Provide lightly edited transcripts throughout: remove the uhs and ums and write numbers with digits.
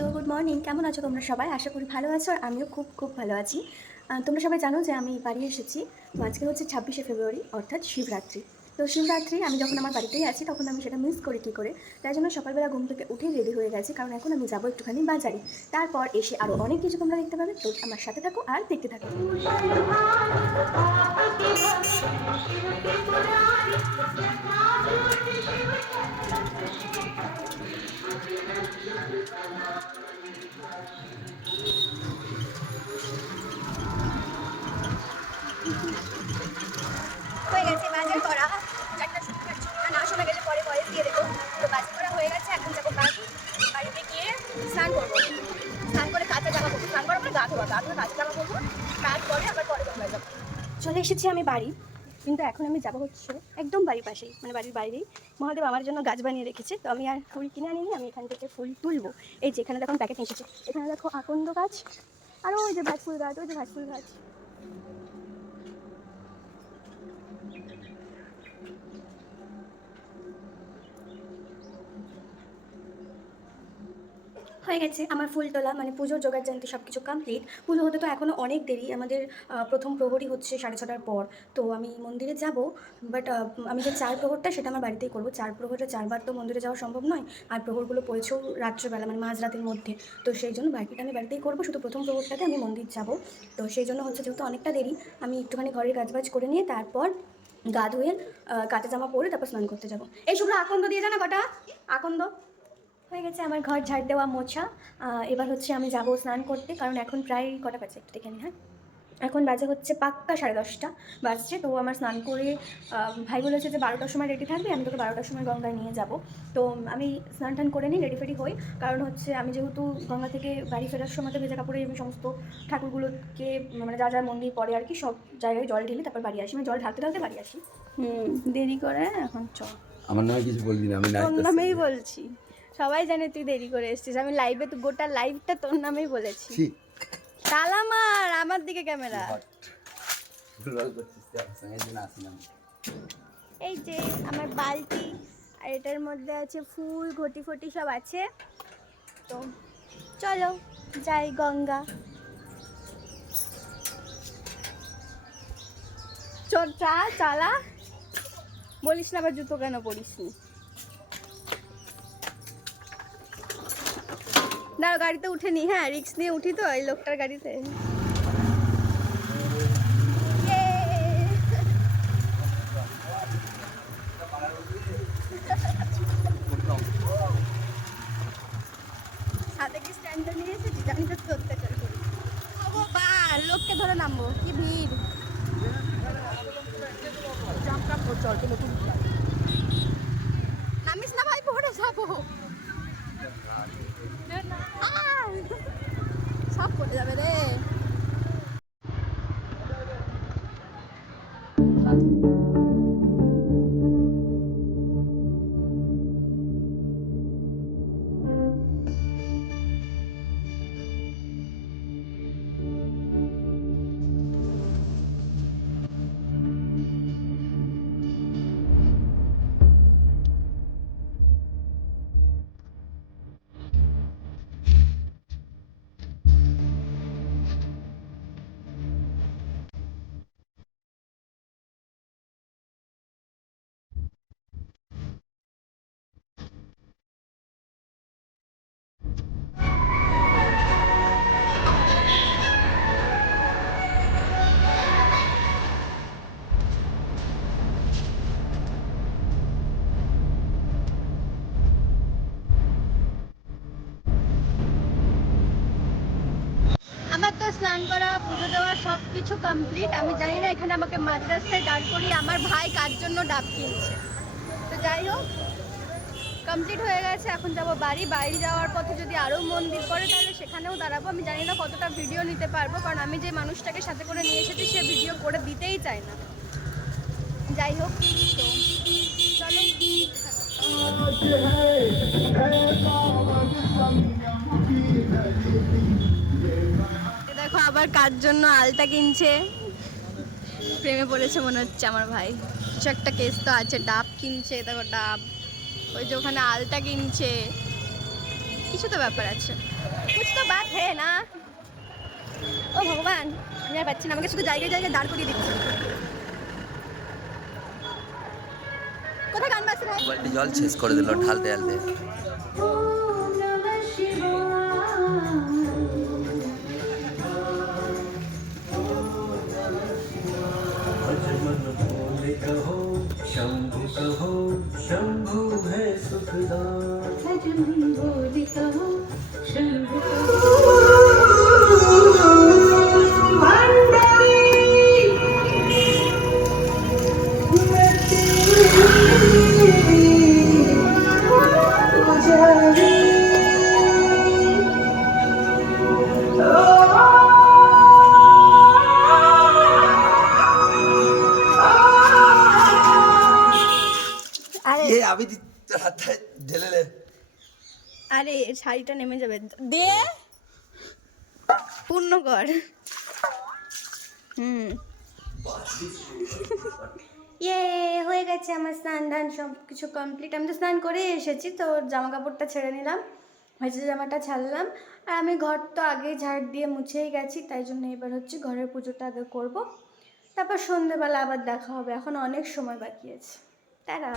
Hello, good morning. কেমন আছো তোমরা সবাই? আশা করি ভালো আছো, আর আমিও খুব খুব ভালো আছি। তোমরা সবাই জানো যে আমি বাড়ি এসেছি। তো আজকে হচ্ছে 26শে ফেব্রুয়ারি, অর্থাৎ শিবরাত্রি। তো শিবরাত্রি আমি যখন আমার বাড়িতেই আছি তখন আমি সেটা মিস করি কী করে? তাই জন্য সকালবেলা ঘুম থেকে উঠেই রেডি হয়ে গেছি, কারণ এখন আমি যাবো একটুখানি বাজারে। তারপর এসে আরও অনেক কিছু তোমরা দেখতে পাবে, তো আমার সাথে থাকো আর দেখতে থাকো। হয়ে গেছে বাজার করা। 4টার সময় খাচ্ছি না, শোনা গেলে পরে পরে দিয়ে দেবো। তো বাজার করা হয়ে গেছে, এখন যাবো বাড়িতে গিয়ে স্নান করবো। স্নান করে কাঁচা জামা পরবো, স্নান করার পরে গা ধোয়া কাঁচা জামা পরবো। তারপরে আবার পরে গঙ্গায় যাবো। চলে এসেছি আমি বাড়ি, কিন্তু এখন আমি যাবো হচ্ছে একদম বাড়ির পাশেই, মানে বাড়ির বাইরেই মহাদেব আমার জন্য গাছ বানিয়ে রেখেছে। তো আমি আর ফুল কিনে আনিনি, আমি এখান থেকে ফুল তুলবো। এই যে এখানে দেখো প্যাকেট এসেছে, এখানে দেখো আকন্দ গাছ, আরও ওই যে ভাজফুল গাছ, ওই যে ভাজফুল গাছ। হয়ে গেছে আমার ফুল তোলা, মানে পুজোর জোগাড় জানতে সব কিছু কমপ্লিট। পুজো হতে তো এখনও অনেক দেরি, আমাদের প্রথম প্রহরই হচ্ছে 6:30টার পর। তো আমি মন্দিরে যাব, বাট আমি যে 4 প্রহরটা সেটা আমার বাড়িতেই করবো। 4 প্রহরে 4বার তো মন্দিরে যাওয়া সম্ভব নয়, আর প্রহরগুলো পড়েছেও রাত্রেবেলা, মানে মাঝরাতের মধ্যে। তো সেই জন্য বাকিটা আমি বাড়িতেই করবো, শুধু প্রথম প্রহরটাতে আমি মন্দির যাব। তো সেই জন্য হচ্ছে, যেহেতু অনেকটা দেরি, আমি একটুখানি ঘরের কাজবাজ করে নিয়ে তারপর গা ধুয়ে কাঁচা জামা পরে তারপর স্নান করতে যাব। এই শুভ্র আকন্দ দিয়ে জানা কটা আকন্দ। হয়ে গেছে আমার ঘর ঝাড় দেওয়া মোছা। এবার হচ্ছে আমি যাব স্নান করতে, কারণ এখন প্রায় কটা বাজে একটু দেখে নিই। হ্যাঁ, এখন বাজে হচ্ছে পাক্কা 10:30 বাজছে। তো আমার স্নান করে ভাই বলেছে যে 12টার সময় রেডি থাকবে, আমি তোকে 12টার সময় গঙ্গায় নিয়ে যাব। তো আমি স্নান টান করে নিই, রেডি ফেডি হই। কারণ হচ্ছে আমি যেহেতু গঙ্গা থেকে বাড়ি ফেরার সময় তো ভেজা কাপড়ে আমি সমস্ত ঠাকুরগুলোকে, মানে যা যা মন্দির পরে আর কি, সব জায়গায় জল ঢেলে তারপর বাড়ি আসি, আমি জল ঢালতে ঢালতে বাড়ি আসি। দেরি করে এখন আমার নামে কিছু বলবি না, আমি তোর নামেই বলছি। সবাই জানে তুই দেরি করে এসেছিস, আমি লাইভে তো গোটা লাইভটা তোর নামেই বলেছি। তালা মার, আমার দিকে ক্যামেরা। এই যে আমার বালতি, আর এটার মধ্যে আছে ফুল, ঘটি ফটি সব আছে। তো চলো যাই গঙ্গা। চল চালা, বলিস না আবার জুতো কেন পরিস নি। না গাড়িতে উঠে নি, হ্যাঁ রিক্স নিয়ে উঠি তো এই লোকটার গাড়িতে। সাথে কি স্ট্যান্ডটা নিয়ে এসেছি, জানি তো অত্যাচার করি। বা লোককে ধরে নামবো, কি ভিড়। নামিস না ভাই, পড়ে যাবো। সব পড়ে যাবে রে। আমার তো স্নান করা, পুজো দেওয়া সব কিছু কমপ্লিট। আমি জানি না এখানে আমাকে মাঝ রাস্তায় দাঁড় করিয়ে আমার ভাই কার জন্য ডাব কিনছে। তো যাই হোক, কমপ্লিট হয়ে গেছে। এখন যাব বাড়ি যাওয়ার পথে যদি আরও মন্দির পড়ে তাহলে সেখানেও দাঁড়াবো। আমি জানি না কতটা ভিডিও নিতে পারবো, কারণ আমি যে মানুষটাকে সাথে করে নিয়ে এসেছি সে ভিডিও করে দিতেই চায় না। যাই হোক, তো চলো। দেখো আবার কার জন্য আলতা কিনছে, প্রেমে পড়েছে মনে হচ্ছে আমার ভাই। কিছু একটা কেস তো আছে, ডাব কিনছে, দেখো ডাব। ওই যে ওখানে আলতা কিনছে। কিছু তো ব্যাপার আছে, কুছ তো বাত হে না। ও ভগবান, আমি আর পাচ্ছি না, আমাকে শুধু জায়গায় জায়গায় দাঁড় করিয়ে দিচ্ছে। কোথায় গান বাজছে ভাই? বালতি জল শেষ করে দিল ঢালতে ঢালতে। कहो शंभु कहो शंभु है सुखदार भजन बोल कहो शंभु এ আমি তোর হাতে ঢেলে নে। আরে শাড়িটা নেমে যাবে, দে পূর্ণ কর। ইয়ে হয়ে গেছে আমার স্নান ধান সব কিছু কমপ্লিট। আমি তো স্নান করে এসেছি, তো জামা কাপড়টা ছেড়ে নিলাম, হয়েছে জামাটা ছাড়লাম। আর আমি ঘর তো আগেই ঝাড় দিয়ে মুছেই গেছি, তাই জন্য এবার হচ্ছে ঘরের পুজোটা আগে করব, তারপর সন্ধেবেলা আবার দেখা হবে। এখন অনেক সময় বাকি আছে। তারা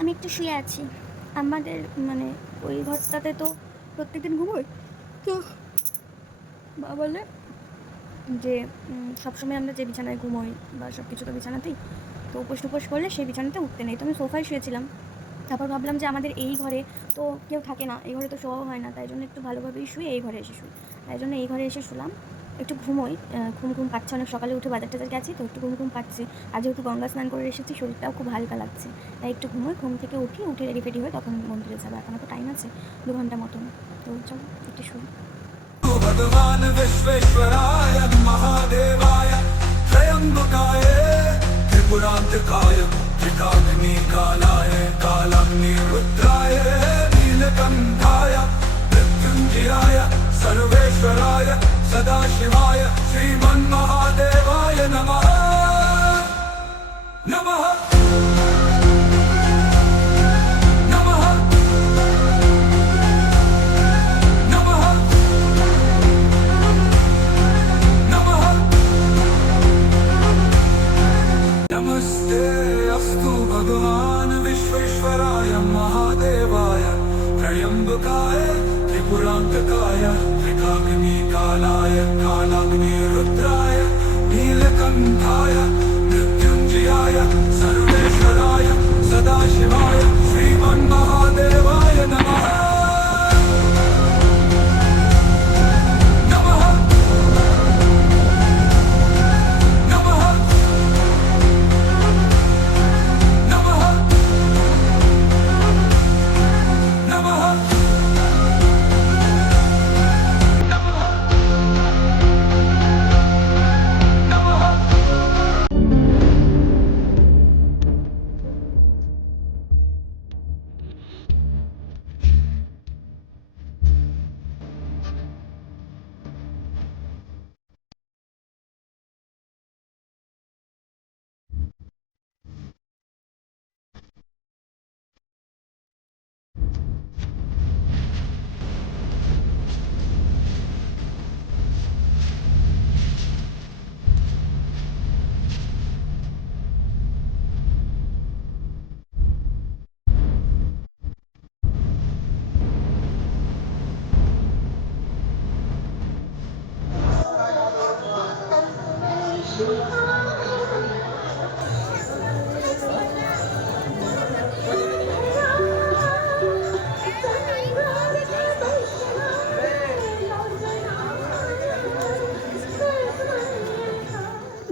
আমি একটু শুয়ে আছি। আমাদের মানে ওই ঘরটাতে তো প্রত্যেকদিন ঘুমোই, তো মা বলে যে সবসময় আমরা যে বিছানায় ঘুমোই বা সব কিছু তো বিছানাতেই, তো উপোস টুপোস করলে সেই বিছানাতে উঠতে নেই। তো আমি সোফায় শুয়েছিলাম, তারপর ভাবলাম যে আমাদের এই ঘরে তো কেউ থাকে না, এই ঘরে তো শোয়াও হয় না, তাই জন্য একটু ভালোভাবেই শুয়ে এই ঘরে এসে শুই। তাই জন্য এই ঘরে এসে শুলাম, একটু ঘুমোই। ঘুম ঘুম পাচ্ছে, অনেক সকালে উঠে বাজার টাজার গেছি, তো একটু ঘুম ঘুম পাচ্ছে। আর যেহেতু গঙ্গা স্নান করে এসেছি, শরীরটাও খুব হালকা লাগছে, তাই একটু ঘুমোই। ঘুম থেকে উঠে রেডি ফেডি হয়ে তখন মন্দিরে যাবো। এখন তো টাইম আছে 2 ঘন্টা মতন, তো চলো একটু শুই। भगवान विश्वेश्वराय महादेवाय त्रयंबकाय त्रिपुरांतकाय त्रिकाग्निकालाय कालाग्निरुद्राय नीलकंठाय मृत्युंजयाय सर्वेश्वराय सदाशिवाय श्रीमन्महादेवाय नमः नमः नमस्ते अस्तु भगवान विश्वेश्वराय महादेवाय त्रयंबकाय त्रिपुरांतकाय त्रिकाग्निकालाय कालाग्निरुद्राय नीलकंठाय मृत्युंजयाय सर्वेश्वराय सदाशिवाय श्रीमन्महादेवाय नमः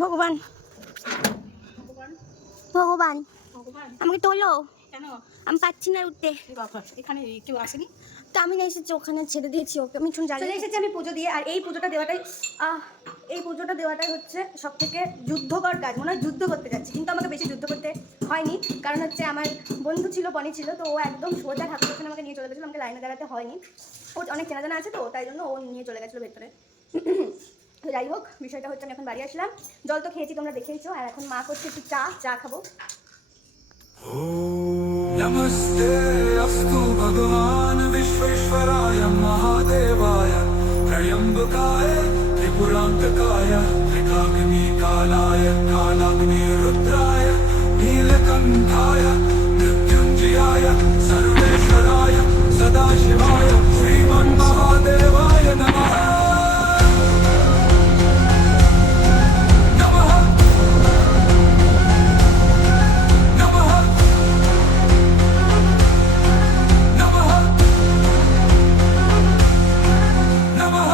ভগবান ভগবান আমাকে তোলো, কেন? আমি পাচ্ছি না উঠতে। বাবা, এখানে কেউ আসেনি? তো আমি না এসেছি, ওখানে ছেড়ে দিয়েছি ওকে। আমি শুনে চলে এসেছি আমি পুজো দিয়ে। আর এই পুজোটা দেওয়াটাই হচ্ছে সব থেকে যুদ্ধকর কাজ। মনে হয় যুদ্ধ করতে যাচ্ছি, কিন্তু আমাকে বেশি যুদ্ধ করতে হয়নি, কারণ হচ্ছে আমার বন্ধু ছিল, বনি ছিল, তো ও একদম সোজা ঠাকুর ওখানে আমাকে নিয়ে চলে গেছিলো। আমাকে লাইনে দাঁড়াতে হয়নি, ও অনেক চেনা জানা আছে, তো তাই জন্য ও নিয়ে চলে গেছিলো ভেতরে। তো যাই হোক, বিষয়টা হচ্ছে আমি এখন বাড়ি আসলাম, জল তো খেয়েছি তোমরা দেখেইছো, আর এখন মা করছে একটু চা খাবো। नमस्ते अस्तु भगवान विश्वेश्वराय महादेवाय त्र्यंबकाय त्रिपुरांतकाय त्रिकाग्निकालाय कालाग्निरुद्राय नीलकंठाय मृत्युंजयाय सर्वेश्वराय सदाशिवाय श्रीमन्महादेवाय नमः नमः नमः नमः नमः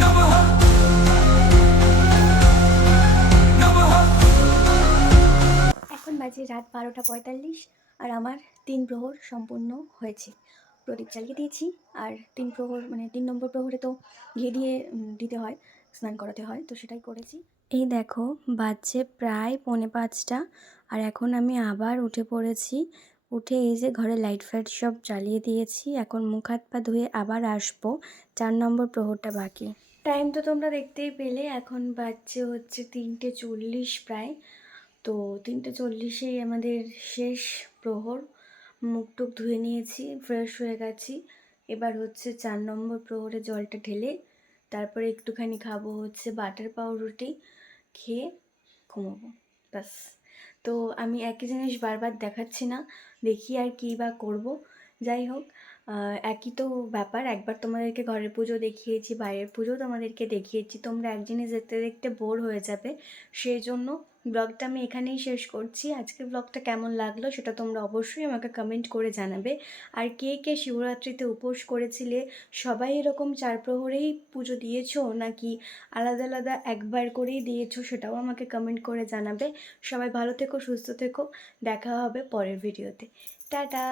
नमः नमः এখন বাজে রাত 12:45 আর আমার 3 প্রহর সম্পূর্ণ হয়েছে। প্রদীপ জ্বালিয়ে দিয়েছি, আর 3 প্রহর মানে 3 নম্বর প্রহরে তো ঘি দিয়ে দিতে হয়, স্নান করাতে হয়, তো সেটাই করেছি। এই দেখো বাজছে প্রায় 4:45, আর এখন আমি আবার উঠে পড়েছি। উঠে এই যে ঘরে লাইট ফাইট সব জ্বালিয়ে দিয়েছি, এখন মুখ হাত পা ধুয়ে আবার আসবো। 4 নম্বর প্রহরটা বাকি। টাইম তো তোমরা দেখতেই পেলে, এখন বাজছে হচ্ছে 3:40 প্রায়। তো 3:40-এই আমাদের শেষ প্রহর। মুখ টুক ধুয়ে নিয়েছি, ফ্রেশ হয়ে গেছি। এবার হচ্ছে 4 নম্বর প্রহরে জলটা ঢেলে তারপরে একটুখানি খাবো হচ্ছে বাটার পাউরুটি, খেয়ে ঘুমোবো, ব্যাস। তো আমি একই জিনিস বারবার দেখাচ্ছি না, দেখি আর কী বা করবো। যাই হোক, একই তো ব্যাপার। একবার তোমাদেরকে ঘরের পুজো দেখিয়েছি, বাইরের পুজো তোমাদেরকে দেখিয়েছি, তোমরা এক জিনিস দেখতে দেখতে বোর হয়ে যাবে। সেই জন্য ব্লগটা আমি এখানেই শেষ করছি। আজকের ব্লগটা কেমন লাগলো সেটা তোমরা অবশ্যই আমাকে কমেন্ট করে জানাবে। আর কে কে শিবরাত্রিতে উপোস করেছিলে, সবাই এরকম 4 প্রহরেই পুজো দিয়েছো নাকি আলাদা আলাদা একবার করেই দিয়েছো, সেটাও আমাকে কমেন্ট করে জানাবে। সবাই ভালো থেকো, সুস্থ থেকো, দেখা হবে পরের ভিডিওতে। টাটা।